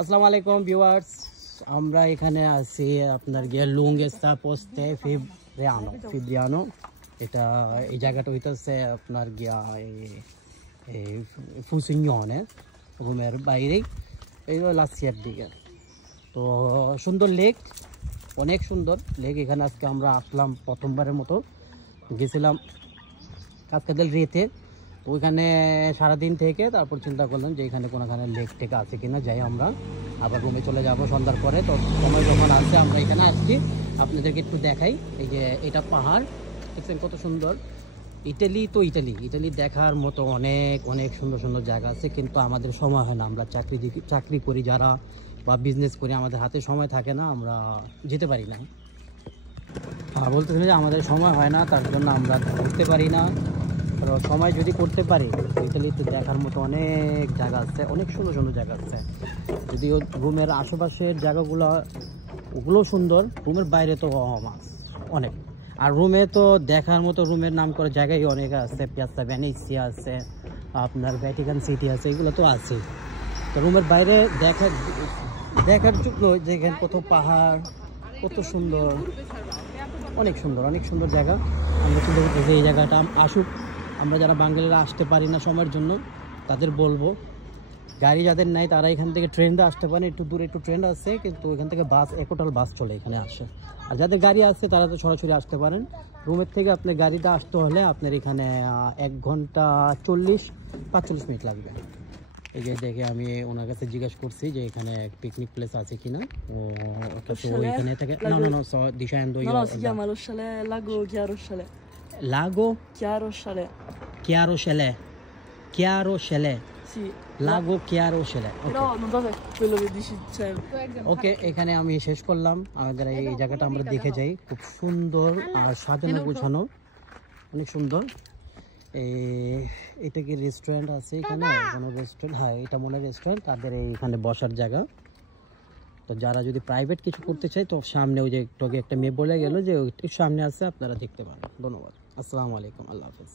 আসসালামু আলাইকুম ভিউয়ার্স, আমরা এখানে আছি আপনার গিয়ে লুঙ্গেস্তা পোস্তে ফিব্রিয়ানো। এটা এই জায়গাটা হইতেছে আপনার গিয়া ফুসিনিয়নে রুমের বাইরেই, এই লাসিয়ার দিকে। তো সুন্দর লেক, অনেক সুন্দর লেক। এখানে আজকে আমরা আসলাম প্রথমবারের মতো, গেছিলাম কাসকাদেল রেতে। তো ওইখানে সারাদিন থেকে তারপর চিন্তা করলাম যে এখানে কোনোখানে লেক টেক আছে কিনা, যাই আমরা আবার রুমে চলে যাব সন্ধ্যার পরে। তো সময় যখন আসছে আমরা এখানে আসছি, আপনাদেরকে একটু দেখাই। এই যে এটা পাহাড় দেখছেন কত সুন্দর। ইটালি দেখার মতো অনেক অনেক সুন্দর সুন্দর জায়গা আছে, কিন্তু আমাদের সময় হয় না। আমরা চাকরি করি যারা বা বিজনেস করি, আমাদের হাতে সময় থাকে না, আমরা যেতে পারি না। বলতেছেন যে আমাদের সময় হয় না, তার জন্য আমরা ঘুরতে পারি না। সময় যদি করতে পারি, ইতালিতে দেখার মতো অনেক জায়গা আছে, অনেক সুন্দর সুন্দর জায়গা আছে। যদিও রুমের আশেপাশের জায়গাগুলো ওগুলো সুন্দর, রুমের বাইরে তো অনেক। আর রুমে তো দেখার মতো রুমের নাম করে জায়গায় অনেক আছে। পিয়াজা ভেনেসিয়া আছে, আপনার ভ্যাটিকান সিটি আছে, এগুলো তো আছে। তো রুমের বাইরে দেখার জন্য যেখানে কত পাহাড়, কত সুন্দর, অনেক সুন্দর জায়গা। আমরা সুন্দর এই জায়গাটা আসুক। আমরা যারা বাঙালিরা আসতে পারি না সময়ের জন্য, তাদের বলবো গাড়ি যাদের নাই তারা এখান থেকে ট্রেনটা আসতে পারে। একটু দূরে একটু ট্রেন আছে, কিন্তু ওইখান থেকে বাস, একোটাল বাস চলে এখানে আসে। আর যাদের গাড়ি আছে তারা তো সরাসরি আসতে পারেন। রুমের থেকে আপনার গাড়িটা আসতে হলে আপনার এখানে 1 ঘন্টা 45 মিনিট লাগবে। এই যে দেখে আমি ওনার কাছে জিজ্ঞাসা করছি যে এখানে পিকনিক প্লেস আছে কিনা। ওটা তো ওইখানে থেকে no so dicendo io si chiama lo chalet Lago Chiaro Chalet. Lago Chiaro Chalet. Chiaro Chalet. Sì. Lago Chiaro Chalet. Però non so se è quello che dici, cioè. ওকে, এখানে আমি শেষ করলাম। আমাদের এই জায়গাটা আমরা দেখে যাই, খুব সুন্দর আর সাজানো গোছানো, অনেক সুন্দর। এটা কি রেস্টুরেন্ট আছে এখানে? কোনো রেস্টুরেন্ট? হ্যাঁ, এটা মনে হয় রেস্টুরেন্ট। তাদের এইখানে বসার জায়গা। তো যারা যদি প্রাইভেট কিছু করতে চায়, তো সামনে ওই যে টগে একটা মেয়ে বলে গেল যে ওই সামনে আছে, আপনারা দেখতে পারেন। ধন্যবাদ, আসসালামু আলাইকুম, আল্লাহ হাফেজ।